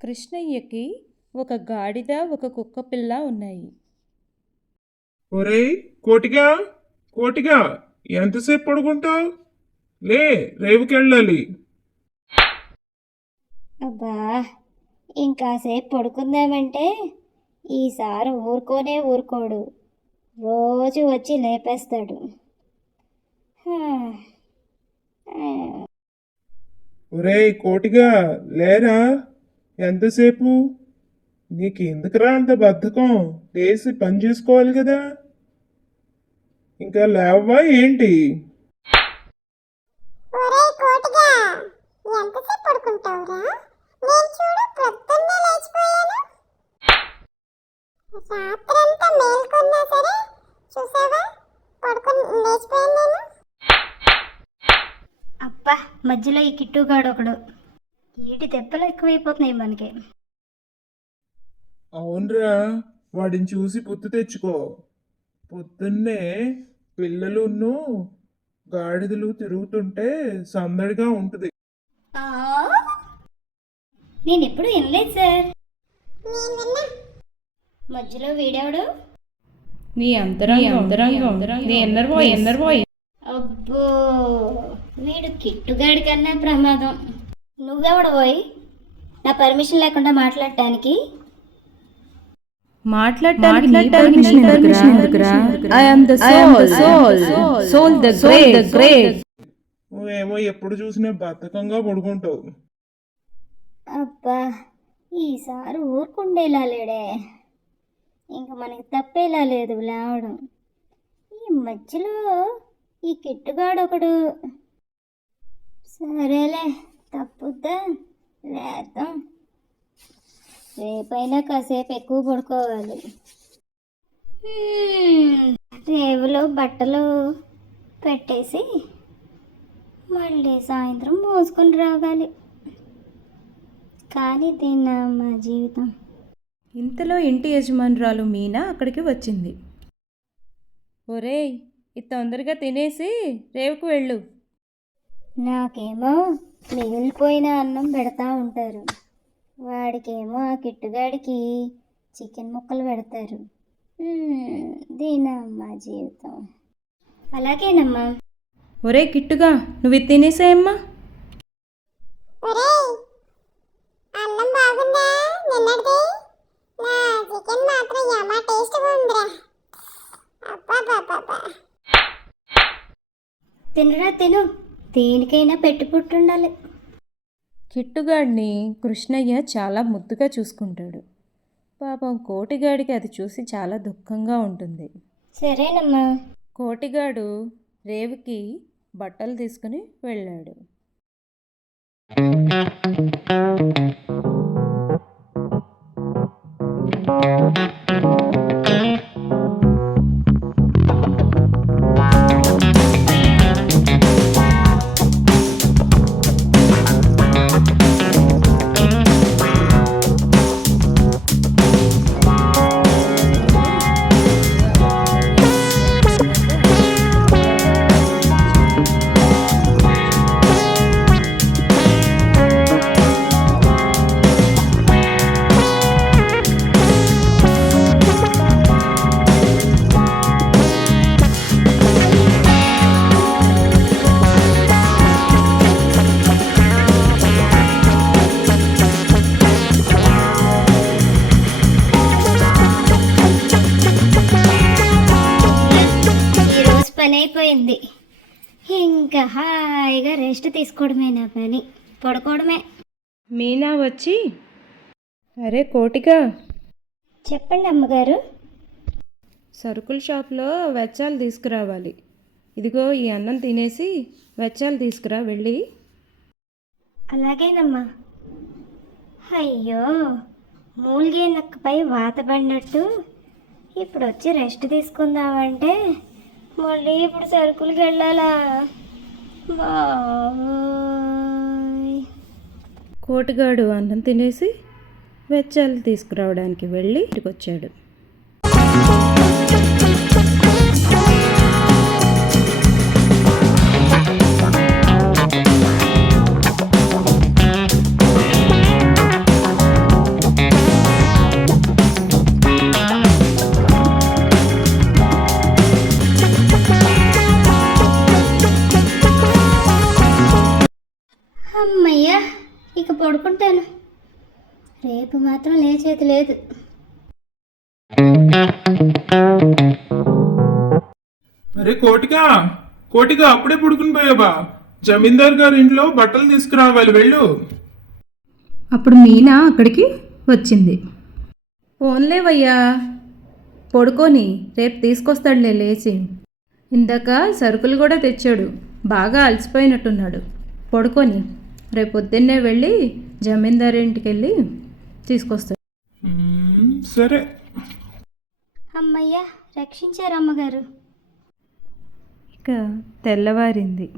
కృష్ణయ్యకి ఒక గాడిద ఒక కుక్కపిల్ల ఉన్నాయి. ఒరేయ్ కోటిగా కోటిగా ఎంతసేపు పడుకుంటావు? లే, రేవుకెళ్ళాలి. అబ్బా, ఇంకాసేపు పడుకుందామంటే ఈసారి ఊరుకోడు. రోజు వచ్చి లేపేస్తాడు. హా. ఒరేయ్ కోటిగా లేరా, ఎంతసేపు? నీకు ఎందుకురా అంత బద్ధకం? లేచి పని చేసుకోవాలి కదా. ఇంకా లేవా ఏంటి? ఒరేయ్ కోటిగా, ఎంతసేపు పడుకుంటావురా? నేను చూడు పొద్దున్నే లేచిపోయాను. రాత్రంతా మేల్కొన్నా సరే చూసావా, పడుకుని లేచిపోయాను నేను. అబ్బా, మధ్యలో ఈ కిట్టుగాడు ఒకడు. ఈటి దెబ్బలు ఎక్కువైపోతున్నాయి మనకి. అవునరా, వాడిని చూసి గుర్తు తెచ్చుకో. పొద్దున్నే పిల్లలును గాడిదలు తిరుగుతుంటే సందడిగా ఉంటుంది. నేను ఎప్పుడు వినలేదు సార్. నేను విన్నా. మధ్యలో వీడేవాడు. నీ అంతరంగం నీ ఎన్నర్ వాయిస్. అబ్బో, వీడు కిట్టుగాడి కన్నా ప్రమాదం. నువ్వెవడు పోయి నా పర్మిషన్ లేకుండా మాట్లాడటానికి? నువ్వేమో ఎప్పుడు చూసినా బద్ధకంగా పడుకుంటావు. అబ్బా, ఈసారి ఊరుకుండేలా లేడే. ఇంక మనకి తప్పేలా లేదు లేవడం. ఈ మధ్యలో ఈ కిట్టుగాడు ఒకడు. సరేలే, తప్పుద్దా, లేద్దాం. రేపైనా కాసేపు ఎక్కువ పడుకోవాలి. రేవులో బట్టలు పెట్టేసి మళ్ళీ సాయంత్రం మోసుకొని రావాలి. కానీ దీన్న మా జీవితం. ఇంతలో ఇంటి యజమానురాలు మీనా అక్కడికి వచ్చింది. ఒరేయ్, ఇది తొందరగా తినేసి రేవుకు వెళ్ళు. నాకేమో మిగిలిపోయిన అన్నం పెడతా ఉంటారు, వాడికేమో ఆ కిట్టుగాడికి చికెన్ ముక్కలు పెడతారు. దీనమ్మా జీవితం. అలాగేనమ్మా. ఒరే కిట్టుగా, నువ్వు ఇది తినేసాయమ్మా. ఒరేయ్, అన్నం బాగుందా నిన్నటిది? నా చికెన్ మాత్రం యమా టేస్ట్గా ఉందిరా. అబ్బా, తినరా తిను, దేనికైనా పెట్టి పుట్టుండాలి. కిట్టుగాడిని కృష్ణయ్య చాలా ముద్దుగా చూసుకుంటాడు. పాపం కోటిగాడికి అది చూసి చాలా దుఃఖంగా ఉంటుంది. సరేనమ్మా. కోటిగాడు రేవుకి బట్టలు తీసుకుని వెళ్ళాడు. పని అయిపోయింది, ఇంకా హాయిగా రెస్ట్ తీసుకోవడమే నా పని, పడుకోవడమే. మీనా వచ్చి, అరే కోటిగా, చెప్పండి అమ్మగారు. సరుకుల షాప్లో వెచ్చాలు తీసుకురావాలి. ఇదిగో ఈ అన్నం తినేసి వెచ్చాలు తీసుకురా వెళ్ళి. అలాగేనమ్మా. అయ్యో, మూలిగే నక్కపై వాత పడినట్టు ఇప్పుడు వచ్చి రెస్ట్ తీసుకుందామంటే మళ్ళీ ఇప్పుడు సరుకులకి వెళ్ళాలా? బాయ్. కోటిగాడు అన్నం తినేసి వెచ్చాలు తీసుకురావడానికి వెళ్ళి ఇంటికి వచ్చాడు. రేపు మాత్రం లేచేది లేదు. అరే కోటిగా, కోటిగా అప్పుడే పడుకుని పోయావా? జమీందార్ గారి ఇంట్లో బట్టలు తీసుకురావాలి, వెళ్ళు. అప్పుడు మీనా అక్కడికి వచ్చింది. ఫోన్లేవయ్యా, పడుకొని రేపు తీసుకొస్తాడులే లేచి. ఇందాక సరుకులు కూడా తెచ్చాడు, బాగా అలసిపోయినట్టున్నాడు. పడుకొని రేపు పొద్దున్నే వెళ్ళి జమీందారు ఇంటికి వెళ్ళి తీసుకొస్తాడు. సరే. అమ్మయ్య, రక్షించారు అమ్మగారు. ఇక తెల్లవారింది.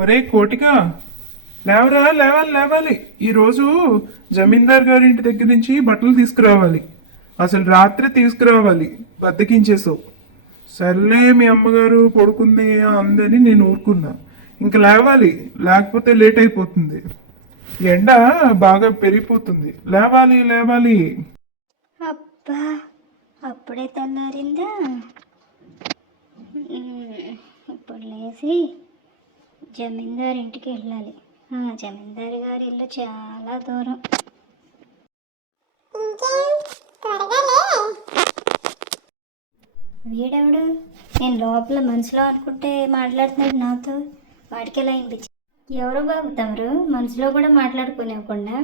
ఒరే కోటిగా, లేవరా, లేవాలి లేవాలి. ఈరోజు జమీందార్ గారి ఇంటి దగ్గర నుంచి బట్టలు తీసుకురావాలి. అసలు రాత్రి తీసుకురావాలి, బద్దకించేసావు. సర్లే మీ అమ్మగారు పడుకుంది అందని నేను ఊరుకున్నా. ఇంక లేవాలి, లేకపోతే లేట్ అయిపోతుంది. ఎండ బాగా పెరిగిపోతుంది. లేవాలి లేవాలి. అబ్బా, అప్పుడే తెల్లారిందా? ఇప్పుడు లేచి జమీందారు ఇంటికి వెళ్ళాలి. జమీందారు గారి ఇల్లు చాలా దూరం. ఇంకేం త్వరగా లే. వీడెవడు? నేను లోపల మనసులో అనుకుంటే మాట్లాడుతున్నాడు నాతో. వాడికి ఎలా అనిపించింది? ఎవరో బాబు తమరు మనసులో కూడా మాట్లాడుకునేవ్వకుండా?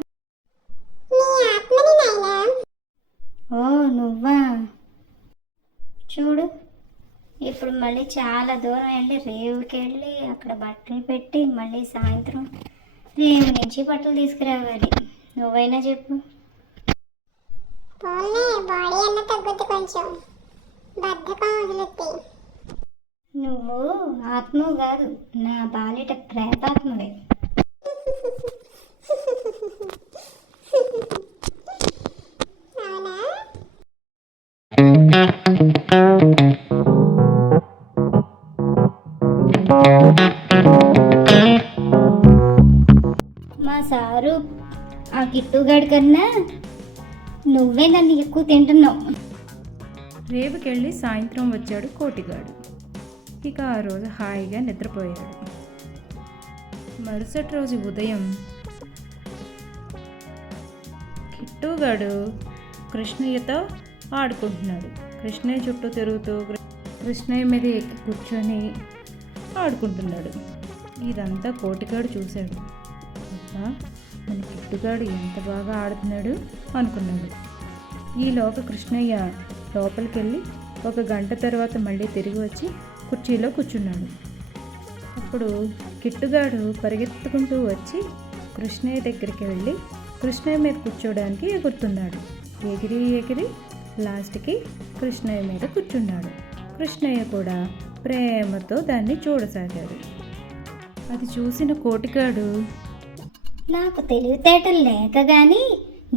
నీ ఆత్మని నాయనా. ఓ నువ్వా? చూడు, ఇప్పుడు మళ్ళీ చాలా దూరం వెళ్ళి రేవుకి వెళ్ళి అక్కడ బట్టలు పెట్టి మళ్ళీ సాయంత్రం రేవు నుంచి బట్టలు తీసుకురావాలి. నువ్వైనా చెప్పు. పోలే, బాడీ అన్న తగ్గుద్ది కొంచెం. బద్ధకం వదులుద్ది. నువ్వు ఆత్మవు కాదు, నా బాలిట ప్రేతాత్మవే. అవునా? మా సారు ఆ కిట్టుగాడి కన్నా నువ్వే నన్ను ఎక్కువ తింటున్నావు. రేపుకెళ్ళి సాయంత్రం వచ్చాడు కోటిగాడు. ఇక ఆ రోజు హాయిగా నిద్రపోయాడు. మరుసటి రోజు ఉదయం కిట్టుగాడు కృష్ణయ్యతో ఆడుకుంటున్నాడు. కృష్ణయ్య చుట్టూ తిరుగుతూ కృష్ణయ్య మీద ఎక్కి కూర్చొని ఆడుకుంటున్నాడు. ఇదంతా కోటిగాడు చూశాడు. అబ్బా, మన కిట్టుగాడు ఎంత బాగా ఆడుతున్నాడు అనుకున్నాడు. ఈలోపు కృష్ణయ్య లోపలికి వెళ్ళి ఒక గంట తర్వాత మళ్ళీ తిరిగి వచ్చి కుర్చీలో కూర్చున్నాడు. అప్పుడు కిట్టుగాడు పరిగెత్తుకుంటూ వచ్చి కృష్ణయ్య దగ్గరికి వెళ్ళి కృష్ణయ్య మీద కూర్చోడానికి ఎగురుతున్నాడు. ఎగిరి ఎగిరి లాస్ట్కి కృష్ణయ్య మీద కూర్చున్నాడు. కృష్ణయ్య కూడా ప్రేమతో దాన్ని చూడసాగాడు. అది చూసిన కోటిగాడు, నాకు తెలివితేటలు లేక గాని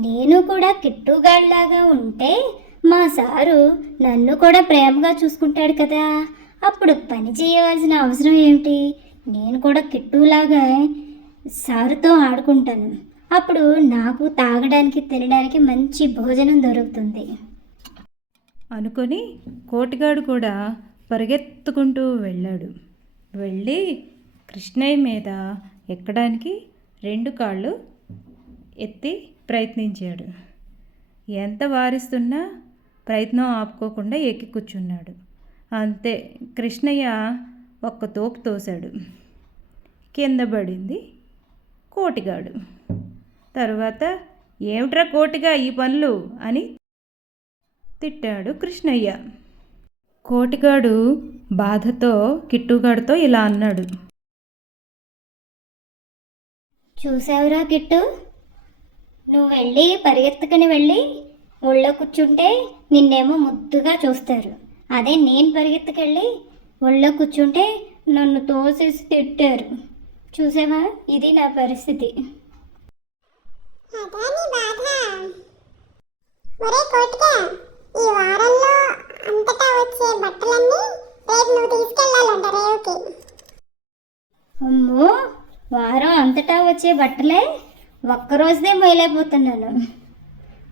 నేను కూడా కిట్టుగాడిలాగా ఉంటే మా సారు నన్ను కూడా ప్రేమగా చూసుకుంటాడు కదా, అప్పుడు పని చేయవలసిన అవసరం ఏమిటి? నేను కూడా కిట్టులాగా సారుతో ఆడుకుంటాను. అప్పుడు నాకు తాగడానికి తినడానికి మంచి భోజనం దొరుకుతుంది అనుకొని కోటిగాడు కూడా పరిగెత్తుకుంటూ వెళ్ళాడు. వెళ్ళి కృష్ణయ్య మీద ఎక్కడానికి 2 కాళ్ళు ఎత్తి ప్రయత్నించాడు. ఎంత వారిస్తున్నా ప్రయత్నం ఆపుకోకుండా ఎక్కి కూర్చున్నాడు. అంతే, కృష్ణయ్య ఒక్క తోపు తోశాడు. కింద పడింది కోటిగాడు. తరువాత ఏమిట్రా కోటిగా ఈ పనులు అని తిట్టాడు కృష్ణయ్య. కోటిగాడు బాధతో కిట్టుగాడితో ఇలా అన్నాడు, చూసావురా కిట్టు, నువ్వు వెళ్ళి పరిగెత్తుకుని వెళ్ళి ఒళ్ళో కూర్చుంటే నిన్నేమో ముద్దుగా చూస్తారు. అదే నేను పరిగెత్తుకెళ్ళి ఒళ్ళో కూర్చుంటే నన్ను తోసేసి తిట్టారు. చూసావా, ఇది నా పరిస్థితి. అదా నీ బాధ? ఒరే కోటిగా, ఈ వారంలో అంతటా వచ్చే బట్టలన్నీ రేపు నువ్వు తీసుకెళ్ళాలంట రేవుకి. అమ్మో, వారం అంతటా వచ్చే బట్టలే ఒక్కరోజునే మోయలేకపోతున్నాను.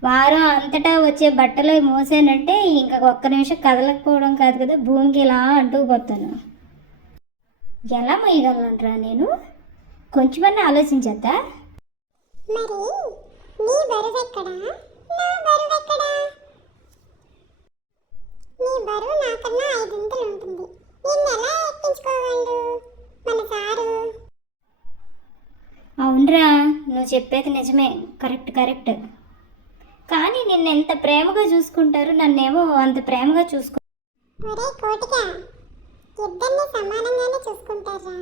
వారం అంతటా వచ్చే బట్టలు మోసానంటే ఇంకా ఒక్క నిమిషం కదలకపోవడం కాదు కదా, భూమికి ఇలా అంటుకుపోతాను. ఎలా మోయగలనురా నేను? కొంచెమన్నా ఆలోచించద్దా? మరి బరువు ఎక్కడా? నా బరువు ఎక్కడా? నీ బరువు నాకన్నా 5 ఇంతలు ఉంటుంది. నిన్ను ఎలా ఎక్కించుకోగలడు మన సారు? అవునరా, నువ్వు చెప్పేది నిజమే. కరెక్ట్. కానీ నిన్ను ఎంత ప్రేమగా చూసుకుంటారు, నన్నేమో అంత ప్రేమగా చూసుకో. ఒరే కోటిగా, ఇద్దరిని సమానంగానే చూసుకుంటారా?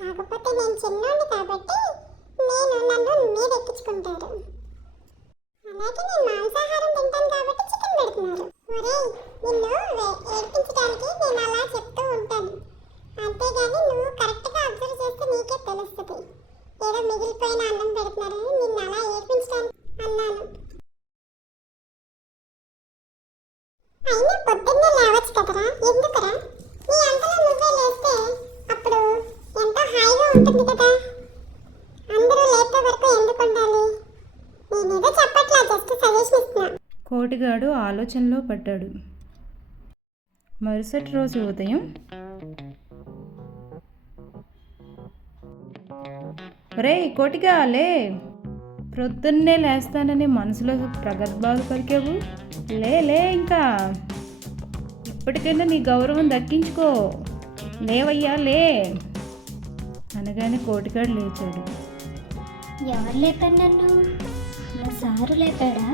కాకపోతే నేను చిన్నోడిని కాబట్టి నన్ను మీరు ఎక్కించుకుంటారు. అలాగే నేను మాంసాహారం తింటాను కాబట్టి చికెన్ పెడుతున్నారు. ఒరే, నిన్ను ఏడ్పించడానికి నేను అలా చెప్తూ ఉంటాను. అంతేగాని నువ్వు కరెక్ట్గా అబ్జర్వ్ చేస్తే నీకే తెలుస్తుంది. ఏదో మిగిలిపోయిన అన్నం పెడుతున్నారని నిన్ను అలా ఏడ్పించడానికి అన్నాను. అయినా పొద్దున్నే లేవచ్చు కదరా, ఎందుకురా? నీ అంతలో నువ్వే లేస్తే అప్పుడు ఎంతో హాయిగా ఉంటుంది కదా. అందరూ లేపే వరకు ఎందుకు ఉండాలి? నేనేదో చెప్పట్లా, జస్ట్ సజెషన్ ఇస్తున్నా. కోటిగాడు ఆలోచనలో పడ్డాడు. మరుసటి రోజు ఉదయం, ఒరేయ్ కోటిగా లే, ప్రొద్దున్నే లేస్తానని మనసులో ప్రగల్భాలు పలికావు. లే ఇంకా ఇప్పటికైనా నీ గౌరవం దక్కించుకో, లేవయ్యా లే అనగానే కోటిగాడు లేచాడు. ఎవరు లేపారు నన్ను? నా సారు లేపాడా,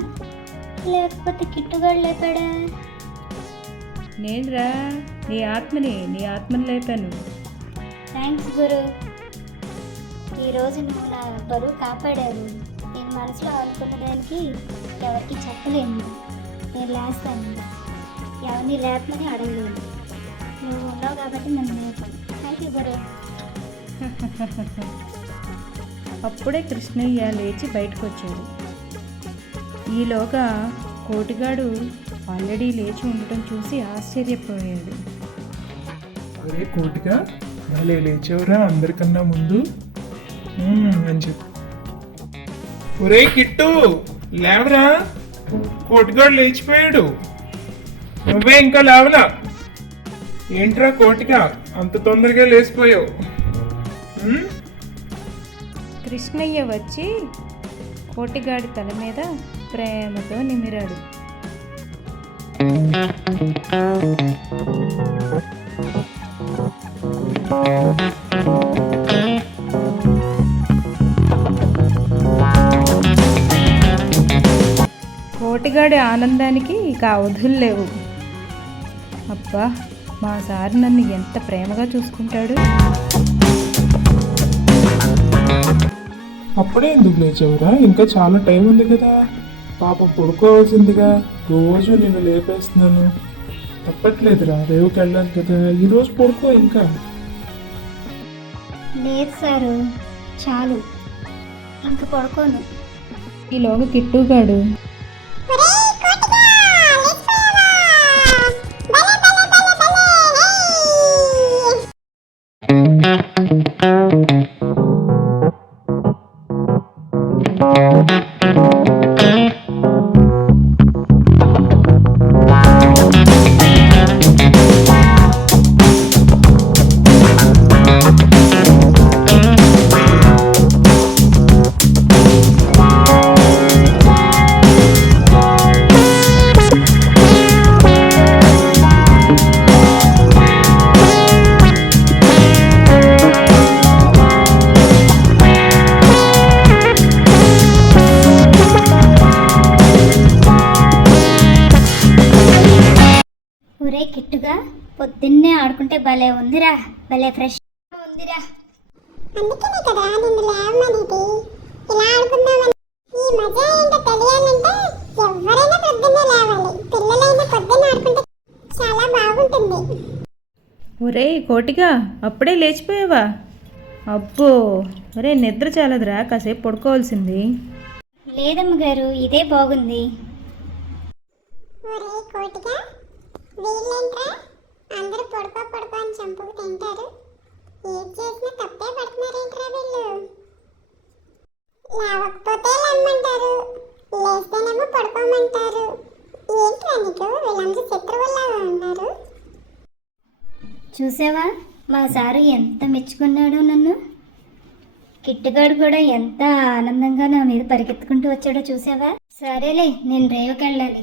లేకపోతే కిట్టుగాడు లేపాడా? నేనురా, నీ ఆత్మని లేపాను. థ్యాంక్స్ గురు. ఈరోజు నువ్వు నా బరువు కాపాడావు. నేను మనసులో అనుకున్న దానికి ఎవరికి చెప్పలేను. నేను లేస్తాను, ఎవరిని లేపమని అడగలేను. నువ్వు ఉన్నావు కాబట్టి నన్ను లేపాను. థ్యాంక్ యూ గురు. అప్పుడే కృష్ణయ్య లేచి బయటకు వచ్చాడు. ఈలోగా కోటిగాడు ఆల్రెడీ లేచి ఉండటం చూసి ఆశ్చర్యపోయాడు. అరే కోటిగా, భలే లేచావురా అందరికన్నా ముందు అని చెప్పు. ఒరే కిట్టు, లేవరా, కోటిగాడు లేచిపోయాడు, నువ్వే ఇంకా లేవలా. ఏంట్రా కోటిగా, అంత తొందరగా లేచిపోయావు? కృష్ణయ్య వచ్చి కోటిగాడి తల మీద ప్రేమతో నిమిరాడు. కోటిగాడి ఆనందానికి ఇక అవధులు లేవు. అబ్బా, మా సార్ నన్ను ఎంత ప్రేమగా చూసుకుంటాడు. అప్పుడే ఎందుకు లేచావురా? ఇంకా చాలా టైం ఉంది కదా, పాపం పడుకోవాల్సిందిగా. రోజు నేను లేపేస్తున్నాను, తప్పట్లేదురా, రేవుకి వెళ్ళాలి కదా, ఈరోజు పడుకో ఇంకా. లేదు సారు, చాలు, ఇంక పడుకోను. ఈలోగా కిట్టుగాడు, ఒరేయ్ కోటిగా, లేచిపోయావా? భలే భలే భలే భలే, హే! ఒరే కిట్టుగా, పొద్దున్నే ఆడుకుంటే భలే ఉందిరా, భలే ఫ్రెష్ ఉందిరా. అందుకనే కదా నిన్ను లేవమనేది, ఇలా ఆడుకుందామని. ఈ మజా ఏంటో తెలియాలంటే ఎవరైనా పొద్దున్నే లేవాలి. పిల్లలైనా పొద్దున్న ఆడుకుంటే చాలా బాగుంటుంది. ఒరేయ్ కోటిగా, అప్పుడే లేచిపోయావా? అబ్బో, ఒరే నిద్ర చాలదురా, కాసేపు పడుకోవాల్సింది. లేదమ్మ గారు, ఇదే బాగుంది. ఒరే కోటిగా, వీళ్ళేంట్రా అందరూ పడుకో అని చంపుకు తింటారు. ఏం చేసినా తప్పే పడుతున్నారేంట్రా వీళ్ళు? లేవకపోతే లమ్మంటారు, లేస్తేనేమో పడుకోమంటారు. ఏంట్రా నీకు వీళ్ళందరూ శత్రువుల్లాగా ఉన్నారు? చూసావా, మా సారు ఎంత మెచ్చుకున్నాడో నన్ను. కిట్టుగాడు కూడా ఎంత ఆనందంగా నా మీద పరిగెత్తుకుంటూ వచ్చాడో చూసావా? సరేలే, నేను రేవుకి వెళ్ళాలి.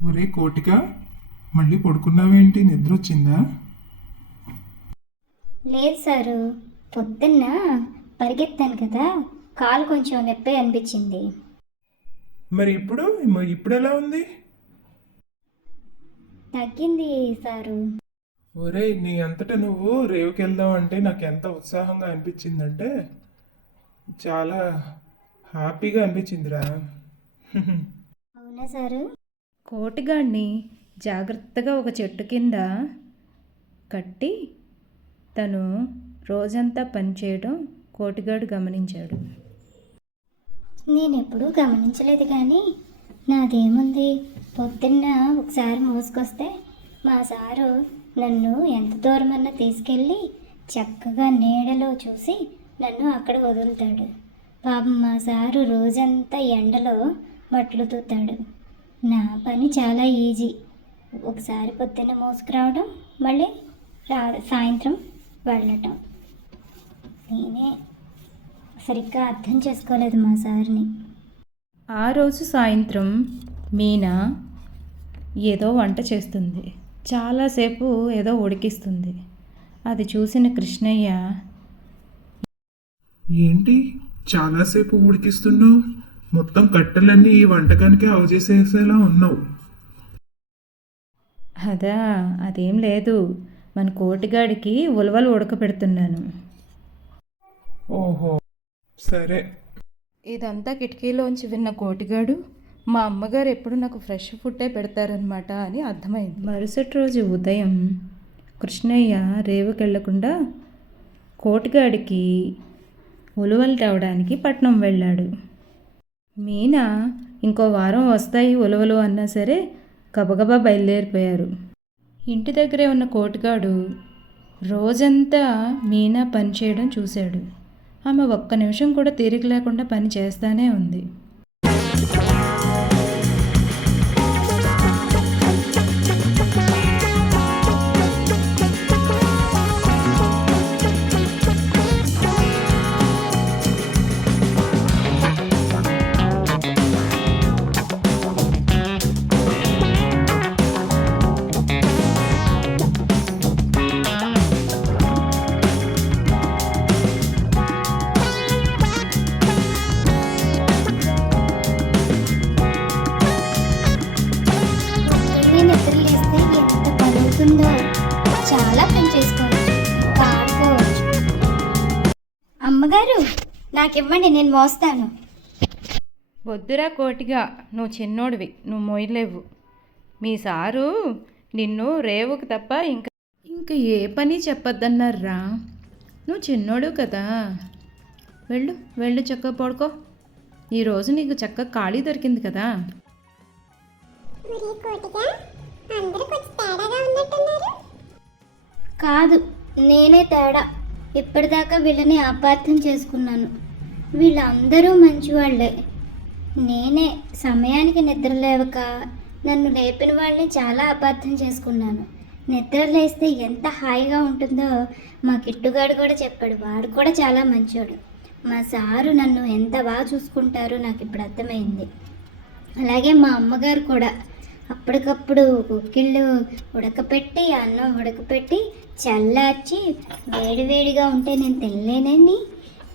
ఒరే కోటిక, మళ్ళీ పడుకున్నావేంటి? నిద్ర వచ్చిందా? లేదు సారు, పొద్దున్న పరిగెత్తాను కదా, కాలు కొంచెం నొప్పి అనిపించింది. మరి ఇప్పుడు ఎలా ఉంది? తగ్గింది సారు. ఒరే, నీ అంతటా నువ్వు రేవుకి వెళ్దాం అంటే నాకు ఎంత ఉత్సాహంగా అనిపించిందంటే చాలా హ్యాపీగా అనిపించిందిరా. అవునా సారు? కోటిగాడిని జాగ్రత్తగా ఒక చెట్టు కింద కట్టి తను రోజంతా పనిచేయడం కోటిగాడు గమనించాడు. నేను ఎప్పుడూ గమనించలేదు కానీ నాదేముంది, పొద్దున్న ఒకసారి మోసుకొస్తే మా సారు నన్ను ఎంత దూరమన్నా తీసుకెళ్ళి చక్కగా నీడలో చూసి నన్ను అక్కడ వదులుతాడు. పాపం మా సారు రోజంతా ఎండలో బట్టలు తూతాడు. నా పని చాలా ఈజీ. ఒకసారి పొద్దున్న మోసుకురావడం, మళ్ళీ సాయంత్రం వెళ్ళటం. నేనే సరిగ్గా అర్థం చేసుకోలేదు మా సార్ని. ఆ రోజు సాయంత్రం మీనా ఏదో వంట చేస్తుంది. చాలాసేపు ఏదో ఉడికిస్తుంది. అది చూసిన కృష్ణయ్య, ఏంటి చాలాసేపు ఉడికిస్తున్నావు? మొత్తం కట్టెలన్నీ ఈ వంటకానికి అవజేసేసేలా ఉన్నావు. అదేం లేదు, మన కోటిగాడికి ఉలవలు ఉడకపెడుతున్నాను. ఓహో, సరే. ఇదంతా కిటికీలోంచి విన్న కోటిగాడు, మా అమ్మగారు ఎప్పుడు నాకు ఫ్రెష్ ఫుడ్డే పెడతారనమాట అని అర్థమైంది. మరుసటి రోజు ఉదయం కృష్ణయ్య రేవుకెళ్లకుండా కోటిగాడికి ఉలువలు తేవడానికి పట్నం వెళ్ళాడు. మీనా ఇంకో వారం వస్తాయి ఉలువలు అన్నా సరే గబగబా బయలుదేరిపోయారు. ఇంటి దగ్గరే ఉన్న కోటిగాడు రోజంతా మీనా పని చేయడం చూశాడు. ఆమె ఒక్క నిమిషం కూడా తీరిక లేకుండా పని చేస్తానే ఉంది. నిద్రలేస్తే ఎంత పని అవుతుందో. చాలా పని చేసుకోవచ్చు, ఆడుకోవచ్చు. అమ్మగారు, నాకివ్వండి, నేను మోస్తాను. వద్దురా కోటిగా, నువ్వు చిన్నోడివి, నువ్వు మోయలేవు. మీ సారు నిన్ను రేవుకు తప్ప ఇంకా ఏ పని చెప్పొద్దన్నారా. నువ్వు చిన్నోడు కదా, వెళ్ళు చక్కగా పడుకో. ఈరోజు నీకు చక్కగా ఖాళీ దొరికింది కదా. ఒరే కోటిక, అందరూ కొంచెం తేడాగా ఉన్నట్టున్నారు. కాదు, నేనే తేడా. ఇప్పటిదాకా వీళ్ళని అపార్థం చేసుకున్నాను. వీళ్ళందరూ మంచివాళ్లే. నేనే సమయానికి నిద్ర లేవక నన్ను లేపిన వాళ్ళని చాలా అపార్థం చేసుకున్నాను. నిద్ర లేస్తే ఎంత హాయిగా ఉంటుందో మా కిట్టుగాడు కూడా చెప్పాడు. వాడు కూడా చాలా మంచోడు. మా సారు నన్ను ఎంత బాగా చూసుకుంటారో నాకు ఇప్పుడు అర్థమైంది. అలాగే మా అమ్మగారు కూడా అప్పటికప్పుడు కుక్కిళ్ళు ఉడకపెట్టి, అన్నం ఉడకపెట్టి చల్లార్చి, వేడివేడిగా ఉంటే నేను తినలేనని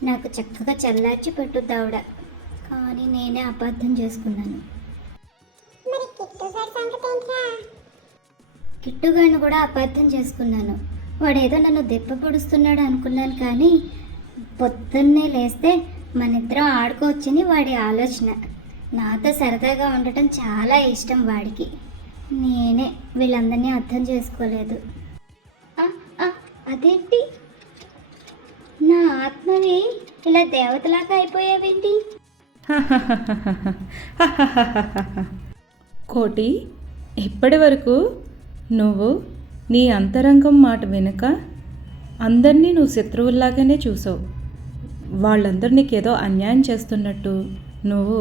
నాకు చక్కగా చల్లార్చి పెట్టుద్ది ఆవిడ. కానీ నేనే అపార్థం చేసుకున్నాను. మరి కిట్టుగాడి సంగతి ఏంట్రా? కిట్టుగాడిని కూడా అపార్థం చేసుకున్నాను. వాడేదో నన్ను దెప్ప పొడుస్తున్నాడు అనుకున్నాను, కానీ పొద్దున్నే లేస్తే మనిద్దరం ఆడుకోవచ్చని వాడి ఆలోచన. నాతో సరదాగా ఉండటం చాలా ఇష్టం వాడికి. నేనే వీళ్ళందరినీ అర్థం చేసుకోలేదు. అదేంటి, నా ఆత్మవి ఇలా దేవతలాగా అయిపోయావేంటి? కోటి, ఇప్పటి వరకు నువ్వు నీ అంతరంగం మాట వెనుక అందరినీ నువ్వు శత్రువుల్లాగానే చూసావు. వాళ్ళందరూ నీకేదో అన్యాయం చేస్తున్నట్టు నువ్వు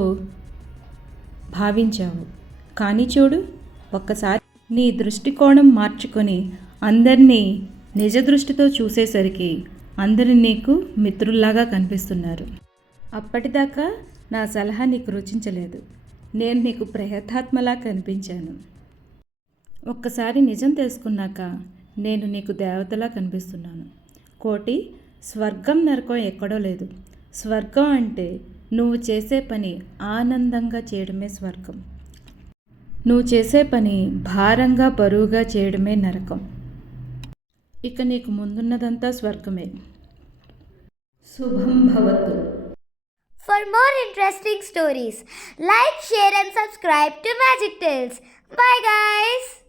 భావించావు. కానీ చూడు, ఒక్కసారి నీ దృష్టికోణం మార్చుకొని అందరినీ నిజ దృష్టితో చూసేసరికి అందరూ నీకు మిత్రుల్లాగా కనిపిస్తున్నారు. అప్పటిదాకా నా సలహా నీకు రుచించలేదు. నేను నీకు ప్రయత్నాత్మలా కనిపించాను. ఒక్కసారి నిజం తెలుసుకున్నాక నేను నీకు దేవతలా కనిపిస్తున్నాను. కోటి, స్వర్గం నరకం ఎక్కడో లేదు. స్వర్గం అంటే నువ్వు చేసే పని ఆనందంగా చేయడమే స్వర్గం. నువ్వు చేసే పని భారంగా బరువుగా చేయడమే నరకం. ఇక నీకు ముందున్నదంతా స్వర్గమే. శుభం భవతు. For more interesting stories, like, share and subscribe to Magic Tales. Bye guys!